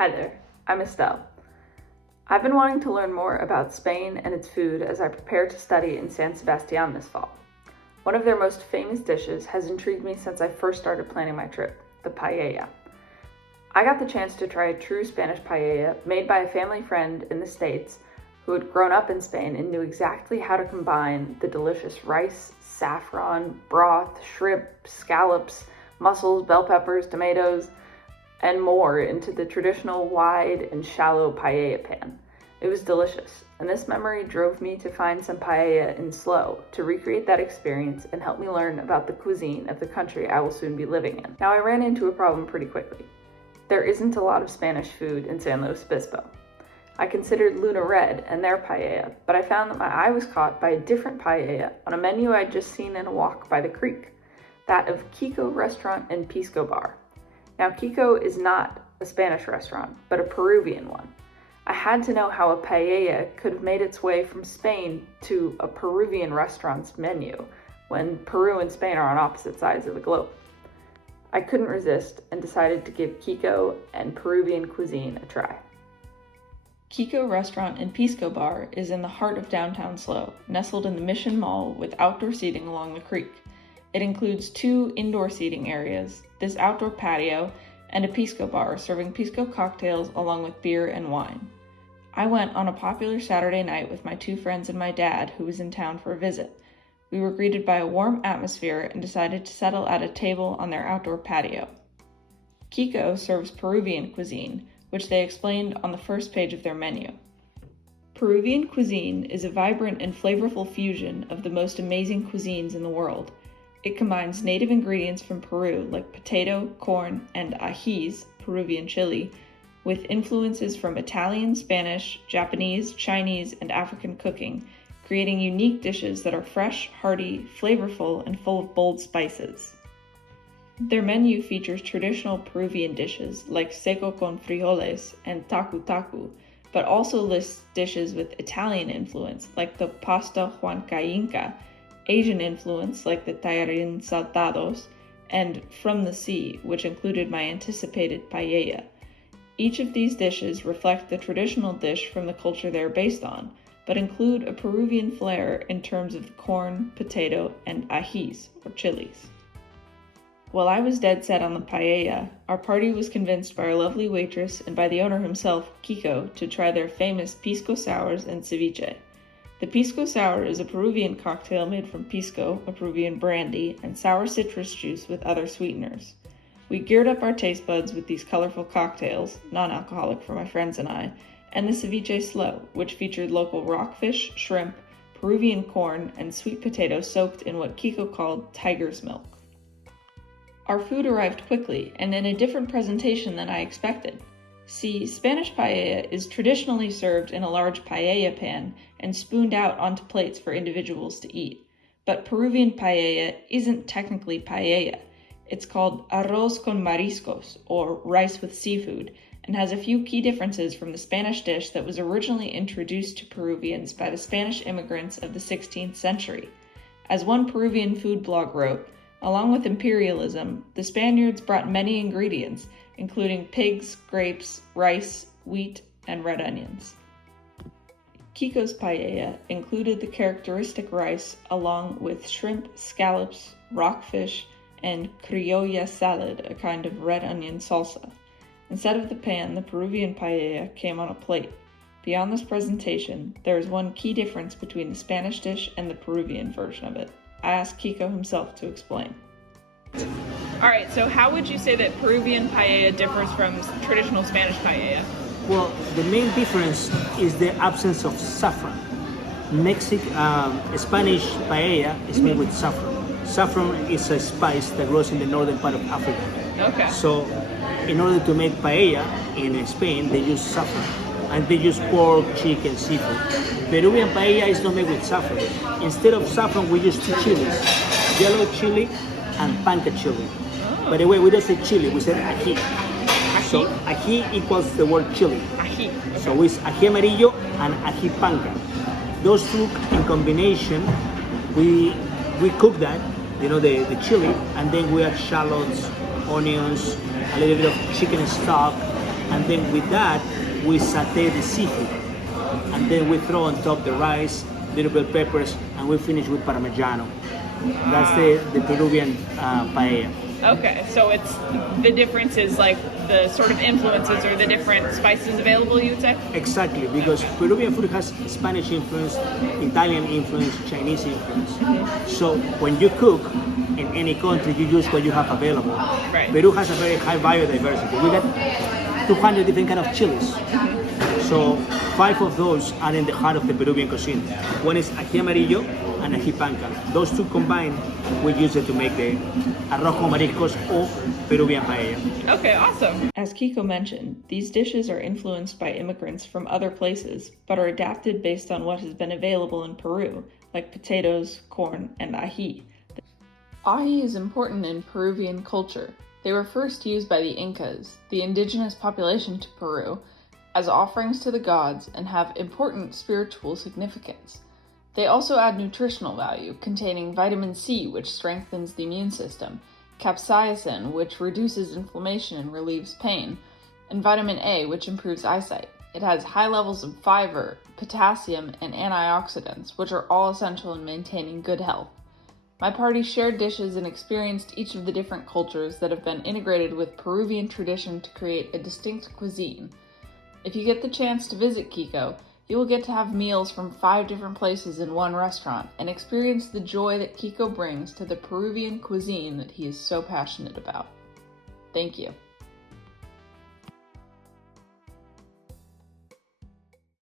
Hi there, I'm Estelle. I've been wanting to learn more about Spain and its food as I prepare to study in San Sebastián this fall. One of their most famous dishes has intrigued me since I first started planning my trip, the paella. I got the chance to try a true Spanish paella made by a family friend in the States who had grown up in Spain and knew exactly how to combine the delicious rice, saffron, broth, shrimp, scallops, mussels, bell peppers, tomatoes, and more into the traditional wide and shallow paella pan. It was delicious, and this memory drove me to find some paella in Slow to recreate that experience and help me learn about the cuisine of the country I will soon be living in. Now, I ran into a problem pretty quickly. There isn't a lot of Spanish food in San Luis Obispo. I considered Luna Red and their paella, but I found that my eye was caught by a different paella on a menu I'd just seen in a walk by the creek, that of Kiko Restaurant and Pisco Bar. Now, Kiko is not a Spanish restaurant, but a Peruvian one. I had to know how a paella could have made its way from Spain to a Peruvian restaurant's menu when Peru and Spain are on opposite sides of the globe. I couldn't resist and decided to give Kiko and Peruvian cuisine a try. Kiko Restaurant and Pisco Bar is in the heart of downtown Slow, nestled in the Mission Mall with outdoor seating along the creek. It includes 2 indoor seating areas, this outdoor patio, and a pisco bar serving pisco cocktails along with beer and wine. I went on a popular Saturday night with my 2 friends and my dad, who was in town for a visit. We were greeted by a warm atmosphere and decided to settle at a table on their outdoor patio. Kiko serves Peruvian cuisine, which they explained on the first page of their menu. Peruvian cuisine is a vibrant and flavorful fusion of the most amazing cuisines in the world. It combines native ingredients from Peru like potato, corn, and ajís, Peruvian chili, with influences from Italian, Spanish, Japanese, Chinese, and African cooking, creating unique dishes that are fresh, hearty, flavorful, and full of bold spices. Their menu features traditional Peruvian dishes like seco con frijoles and tacu tacu, but also lists dishes with Italian influence like the pasta huancaína, Asian influence like the tallarín saltados, and from the sea, which included my anticipated paella. Each of these dishes reflect the traditional dish from the culture they are based on, but include a Peruvian flair in terms of the corn, potato, and ajís, or chilies. While I was dead set on the paella, our party was convinced by our lovely waitress and by the owner himself, Kiko, to try their famous pisco sours and ceviche. The pisco sour is a Peruvian cocktail made from pisco, a Peruvian brandy, and sour citrus juice with other sweeteners. We geared up our taste buds with these colorful cocktails, non-alcoholic for my friends and I, and the ceviche slow, which featured local rockfish, shrimp, Peruvian corn, and sweet potato soaked in what Kiko called tiger's milk. Our food arrived quickly and in a different presentation than I expected. See, Spanish paella is traditionally served in a large paella pan and spooned out onto plates for individuals to eat. But Peruvian paella isn't technically paella. It's called arroz con mariscos, or rice with seafood, and has a few key differences from the Spanish dish that was originally introduced to Peruvians by the Spanish immigrants of the 16th century. As one Peruvian food blog wrote, along with imperialism, the Spaniards brought many ingredients, including pigs, grapes, rice, wheat, and red onions. Kiko's paella included the characteristic rice along with shrimp, scallops, rockfish, and criolla salad, a kind of red onion salsa. Instead of the pan, the Peruvian paella came on a plate. Beyond this presentation, there is one key difference between the Spanish dish and the Peruvian version of it. I asked Kiko himself to explain. Alright, so how would you say that Peruvian paella differs from traditional Spanish paella? Well, the main difference is the absence of saffron. Spanish paella is made with saffron. Saffron is a spice that grows in the northern part of Africa. Okay. So, in order to make paella in Spain, they use saffron. And they use pork, chicken, seafood. Peruvian paella is not made with saffron. Instead of saffron, we use 2 chilies, yellow chili and panca chili. By the way, we don't say chili, we say ají. So ají equals the word chili. Ají. Okay. So it's ají amarillo and ají panca. Those 2 in combination, we cook that, the chili, and then we add shallots, onions, a little bit of chicken stock, And then with that, we saute the seafood. And then we throw on top the rice, little bit peppers, and we finish with Parmigiano. That's the Peruvian paella. Okay, so it's the difference is like the sort of influences or the different spices available, you would say? Exactly, because Peruvian food has Spanish influence, Italian influence, Chinese influence. So when you cook in any country, you use what you have available. Right. Peru has a very high biodiversity. We got 200 different kind of chilies. So 5 of those are in the heart of the Peruvian cuisine. One is ají amarillo and ají panca. Those 2 combined, we use it to make the arroz con mariscos or Peruvian paella. Okay, awesome. As Kiko mentioned, these dishes are influenced by immigrants from other places, but are adapted based on what has been available in Peru, like potatoes, corn, and ají. Ají is important in Peruvian culture. They were first used by the Incas, the indigenous population to Peru, as offerings to the gods and have important spiritual significance. They also add nutritional value, containing vitamin C, which strengthens the immune system, capsaicin, which reduces inflammation and relieves pain, and vitamin A, which improves eyesight. It has high levels of fiber, potassium, and antioxidants, which are all essential in maintaining good health. My party shared dishes and experienced each of the different cultures that have been integrated with Peruvian tradition to create a distinct cuisine. If you get the chance to visit Kiko, you will get to have meals from 5 different places in one restaurant and experience the joy that Kiko brings to the Peruvian cuisine that he is so passionate about. Thank you.